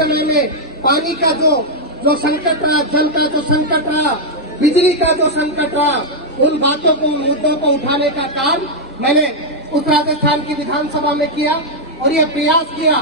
समय में पानी का जो संकट रहा, जल का जो संकट रहा, बिजली का जो संकट रहा, उन बातों को, उन मुद्दों को उठाने का काम मैंने उस राजस्थान की विधानसभा में किया और यह प्रयास किया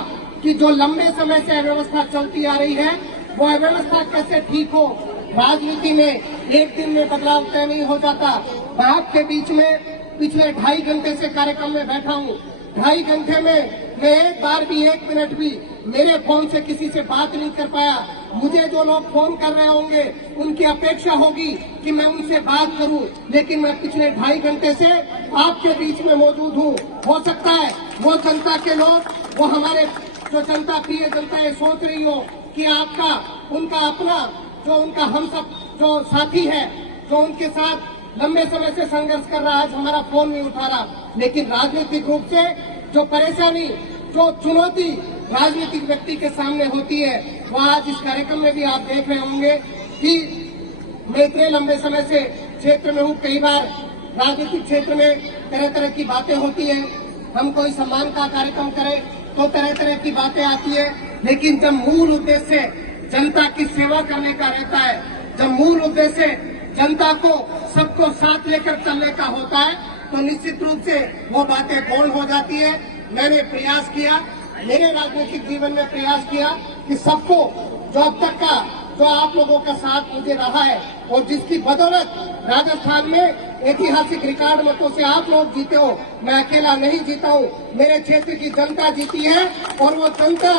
कि जो लंबे समय से अव्यवस्था चलती आ रही है वो अव्यवस्था कैसे ठीक हो। राजनीति में एक दिन में बदलाव तय नहीं हो जाता। मैं आपके बीच में पिछले 2.5 घंटे से कार्यक्रम में बैठा हूँ। 2.5 घंटे में मैं एक बार भी, 1 मिनट भी मेरे फोन से किसी से बात नहीं कर पाया। मुझे जो लोग फोन कर रहे होंगे उनकी अपेक्षा होगी कि मैं उनसे बात करूं, लेकिन मैं पिछले 2.5 घंटे से आपके बीच में मौजूद हूं। हो सकता है वो जनता के लोग, वो हमारे जो जनता, प्रिय जनता ये सोच रही हो कि आपका, उनका अपना, जो उनका हम सब जो साथी है, जो उनके साथ लंबे समय से संघर्ष कर रहा है, आज हमारा फोन नहीं उठा रहा। लेकिन राजनीतिक रूप से जो परेशानी, जो चुनौती राजनीतिक व्यक्ति के सामने होती है, वह आज इस कार्यक्रम में भी आप देख रहे होंगे कि मैं इतने लंबे समय से क्षेत्र में हूँ। कई बार राजनीतिक क्षेत्र में तरह तरह की बातें होती है। हम कोई सम्मान का कार्यक्रम करें तो तरह तरह की बातें आती है, लेकिन जब मूल उद्देश्य जनता की सेवा करने का रहता है, जब मूल उद्देश्य जनता को, सबको साथ लेकर चलने का होता है, तो निश्चित रूप से वो बातें गौण हो जाती है। मैंने प्रयास किया, मेरे राजनीतिक जीवन में प्रयास किया कि सबको, जो अब तक का, जो आप लोगों का साथ मुझे रहा है और जिसकी बदौलत राजस्थान में ऐतिहासिक रिकॉर्ड मतों से आप लोग जीते हो, मैं अकेला नहीं जीता हूँ, मेरे क्षेत्र की जनता जीती है और वो जनता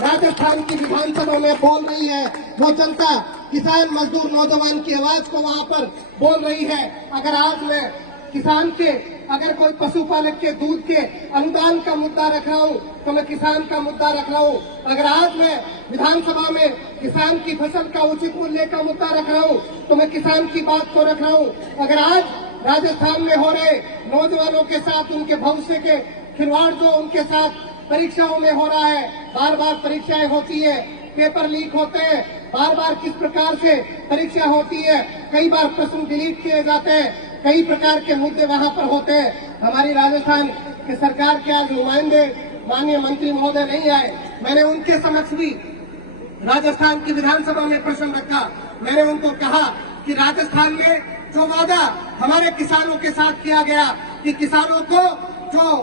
राजस्थान की विधानसभा में बोल रही है। वो जनता किसान, मजदूर, नौजवान की आवाज को वहाँ पर बोल रही है। अगर आज मैं किसान के, अगर कोई पशुपालक के दूध के अनुदान का मुद्दा रख रहा हूँ तो मैं किसान का मुद्दा रख रहा हूँ। अगर आज मैं विधानसभा में किसान की फसल का उचित मूल्य का मुद्दा रख रहा हूँ तो मैं किसान की बात को रख रहा हूँ। अगर आज राजस्थान में हो रहे नौजवानों के साथ, उनके भविष्य के खिलवाड़ जो उनके साथ परीक्षाओं में हो रहा है, बार बार परीक्षाएं होती है, पेपर लीक होते हैं, बार बार किस प्रकार से परीक्षा होती है, कई बार प्रश्न डिलीट किए जाते हैं, कई प्रकार के मुद्दे वहाँ पर होते हैं। हमारी राजस्थान की सरकार के आज नुमाइंदे, माननीय मंत्री महोदय नहीं आए। मैंने उनके समक्ष भी राजस्थान की विधानसभा में प्रश्न रखा। मैंने उनको कहा कि राजस्थान में जो वादा हमारे किसानों के साथ किया गया कि किसानों को जो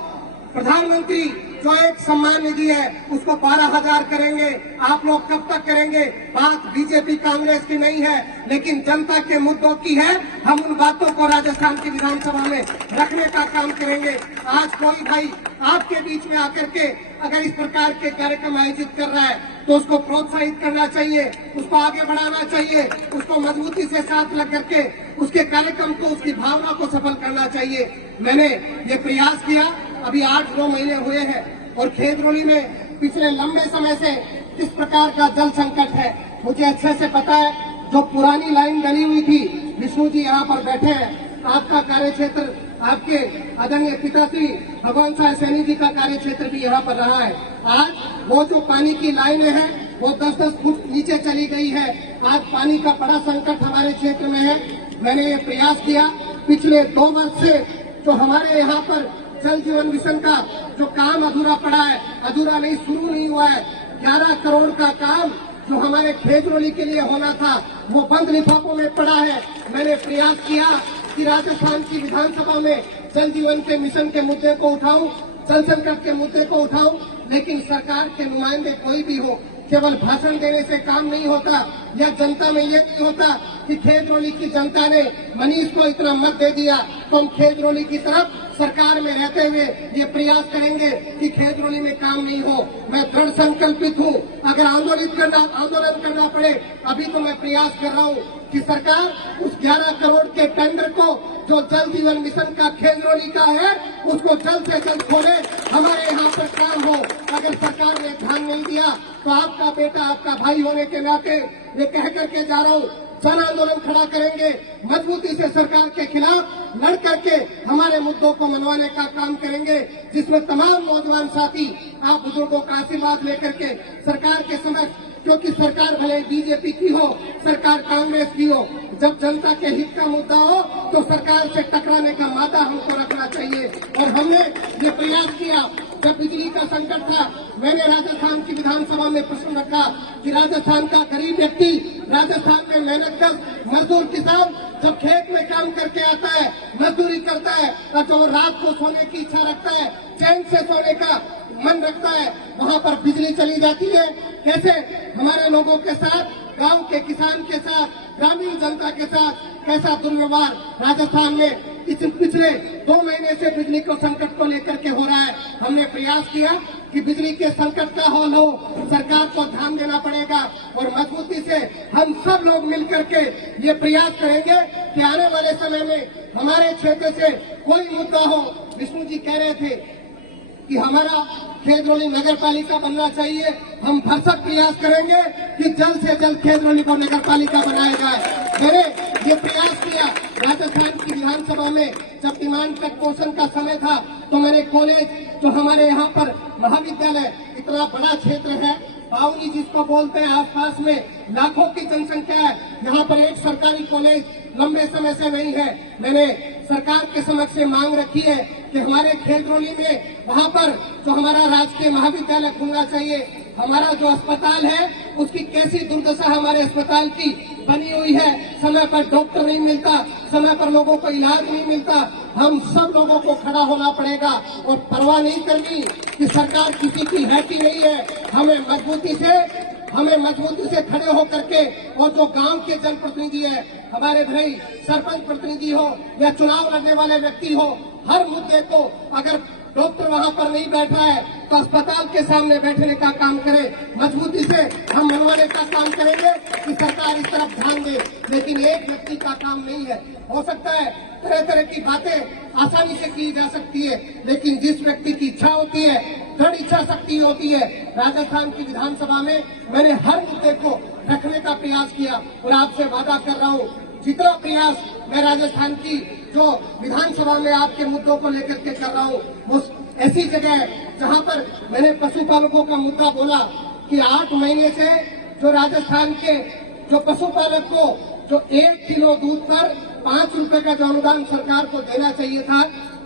प्रधानमंत्री जो एक सम्मान निधि है उसको 12,000 करेंगे, आप लोग कब तक करेंगे? बात बीजेपी कांग्रेस की नहीं है, लेकिन जनता के मुद्दों की है। हम उन बातों को राजस्थान की विधानसभा में रखने का काम करेंगे। आज कोई भाई आपके बीच में आकर के अगर इस प्रकार के कार्यक्रम आयोजित कर रहा है तो उसको प्रोत्साहित करना चाहिए, उसको आगे बढ़ाना चाहिए, उसको मजबूती से साथ लग करके उसके कार्यक्रम को, उसकी भावना को सफल करना चाहिए। मैंने ये प्रयास किया। अभी 8-9 महीने हुए हैं और खेतरोली में पिछले लंबे समय से किस प्रकार का जल संकट है मुझे अच्छे से पता है। जो पुरानी लाइन बनी हुई थी, विष्णु जी यहाँ पर बैठे हैं, आपका कार्यक्षेत्र, आपके आदरणीय पिताश्री भगवान साहब सैनी जी का कार्यक्षेत्र भी यहाँ पर रहा है। आज वो जो पानी की लाइनें हैं वो 10-10 फुट नीचे चली गई है। आज पानी का बड़ा संकट हमारे क्षेत्र में है। मैंने ये प्रयास किया पिछले 2 वर्ष से जो हमारे यहाँ पर जल जीवन मिशन का जो काम अधूरा पड़ा है, अधूरा नहीं, शुरू नहीं हुआ है। 11 करोड़ का काम जो हमारे खेतरोली के लिए होना था वो बंद लिफाफों में पड़ा है। मैंने प्रयास किया कि राजस्थान की विधानसभा में जल जीवन के मिशन के मुद्दे को उठाऊं, जल संकट के मुद्दे को उठाऊं, लेकिन सरकार के नुमाइंदे कोई भी हो, केवल भाषण देने से काम नहीं होता। या जनता में ये नहीं होता कि खेतरोली की जनता ने मनीष को इतना मत दे दिया तो हम खेतरोली की तरफ सरकार में रहते हुए ये प्रयास करेंगे कि खेतरोली में काम नहीं हो। मैं दृढ़ संकल्पित हूँ। अगर आंदोलन करना पड़े, अभी तो मैं प्रयास कर रहा हूँ कि सरकार उस 11 करोड़ के टेंडर को जो जल जीवन मिशन का खेतरोली का है उसको जल्द से जल्द खोले, हमारे यहाँ पर काम हो। अगर सरकार ने ध्यान नहीं दिया तो आपका बेटा, आपका भाई होने के नाते ये कह करके जा रहा हूँ, जन आंदोलन खड़ा करेंगे, मजबूती से सरकार के खिलाफ लड़ करके हमारे मुद्दों को मनवाने का काम करेंगे, जिसमें तमाम नौजवान साथी आप बुजुर्गों का आशीर्वाद लेकर के सरकार के समक्ष, क्योंकि सरकार भले बीजेपी की हो, सरकार कांग्रेस की हो, जब जनता के हित का मुद्दा हो तो सरकार से टकराने का मादा हमको रखना चाहिए। और हमने ये प्रयास किया जब बिजली का संकट था, मैंने राजस्थान की विधानसभा में प्रश्न रखा कि राजस्थान का गरीब व्यक्ति, राजस्थान में मेहनतकश मजदूर किसान जब खेत में काम करके आता है, मजदूरी करता है, तो वो रात को सोने की इच्छा रखता है, चैन से सोने का मन रखता है, वहाँ पर बिजली चली जाती है। कैसे हमारे लोगों के साथ, गांव के किसान के साथ, ग्रामीण जनता के साथ कैसा दुर्व्यवहार राजस्थान में पिछले 2 महीने से बिजली को संकट को लेकर के हो रहा है। हमने प्रयास किया कि बिजली के संकट का हल हो, सरकार को ध्यान देना पड़ेगा और मजबूती से हम सब लोग मिलकर के ये प्रयास करेंगे कि आने वाले समय में हमारे क्षेत्र से कोई मुद्दा हो। विष्णु जी कह रहे थे कि हमारा खेतरौली नगर पालिका बनना चाहिए। हम भरसक प्रयास करेंगे कि जल्द से जल्द खेतरौली को नगर पालिका बनाया जाए। मैंने ये प्रयास किया राजस्थान की विधानसभा में, जब डिमांड तक पोषण का समय था, तो मैंने कॉलेज, जो हमारे यहाँ पर महाविद्यालय, इतना बड़ा क्षेत्र है, बावनी जिसको बोलते हैं, आसपास में लाखों की जनसंख्या है, यहाँ पर एक सरकारी कॉलेज लंबे समय से नहीं है। मैंने सरकार के समक्ष मांग रखी है कि हमारे खेतरौली में वहाँ पर जो हमारा राजकीय महाविद्यालय खुलना चाहिए। हमारा जो अस्पताल है उसकी कैसी दुर्दशा हमारे अस्पताल की बनी हुई है, समय पर डॉक्टर नहीं मिलता, समय पर लोगों को इलाज नहीं मिलता। हम सब लोगों को खड़ा होना पड़ेगा और परवाह नहीं करनी कि सरकार किसी की है कि नहीं है। हमें मजबूती से खड़े होकर के, और जो गांव के जनप्रतिनिधि है, हमारे भाई सरपंच प्रतिनिधि हो या चुनाव लड़ने वाले व्यक्ति हो, हर मुद्दे को, अगर डॉक्टर वहां पर नहीं बैठ रहा है तो अस्पताल के सामने बैठने का काम करे। मजबूती से हम मनवाने का काम करेंगे कि सरकार इस तरफ ध्यान दे, लेकिन एक व्यक्ति का काम नहीं है। हो सकता है तरह तरह की बातें आसानी से की जा सकती है, लेकिन जिस व्यक्ति की इच्छा होती है, दृढ़ इच्छा शक्ति होती है, राजस्थान की विधानसभा में मैंने हर मुद्दे को रखने का प्रयास किया और आपसे वादा कर रहा हूँ, जितना प्रयास मैं राजस्थान की जो विधानसभा में आपके मुद्दों को लेकर के कर रहा हूँ, वो ऐसी जगह है जहाँ पर मैंने पशुपालकों का मुद्दा बोला कि 8 महीने से जो राजस्थान के जो पशुपालक को जो 1 किलो दूध पर 5 रुपए का जो अनुदान सरकार को देना चाहिए था,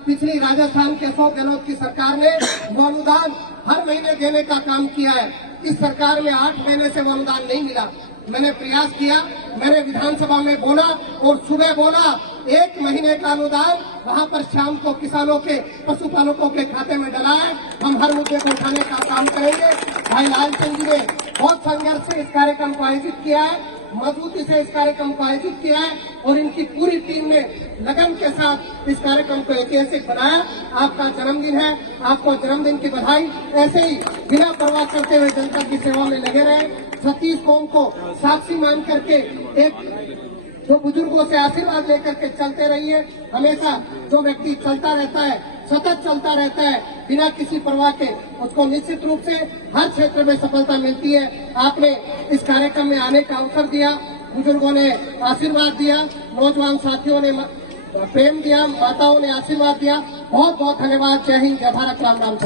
पिछली राजस्थान के 100 गहलोत की सरकार ने वो अनुदान हर महीने देने का काम किया है। इस सरकार में 8 महीने से वो अनुदान नहीं मिला। मैंने प्रयास किया, मैंने विधानसभा में बोला और सुबह बोला, 1 महीने का अनुदान वहां पर शाम को किसानों के, पशुपालकों के खाते में डला है। हम हर मुद्दे को उठाने का काम करेंगे। भाई लालचंद जी ने बहुत संघर्ष से इस कार्यक्रम को आयोजित किया है, मजबूती से इस कार्यक्रम को आयोजित किया है और इनकी पूरी टीम ने लगन के साथ इस कार्यक्रम को ऐतिहासिक बनाया। आपका जन्मदिन है, आपको जन्मदिन की बधाई। ऐसे ही बिना परवाह करते हुए जनता की सेवा में लगे रहे। 36 कौम को साक्षी मान करके एक जो बुजुर्गों से आशीर्वाद लेकर के चलते रहिए। हमेशा जो व्यक्ति चलता रहता है, सतत चलता रहता है बिना किसी परवाह के, उसको निश्चित रूप से हर क्षेत्र में सफलता मिलती है। आपने इस कार्यक्रम में आने का अवसर दिया, बुजुर्गों ने आशीर्वाद दिया, नौजवान साथियों ने प्रेम दिया, माताओं ने आशीर्वाद दिया। बहुत बहुत धन्यवाद। जय हिंद, जय भारत, राम राम।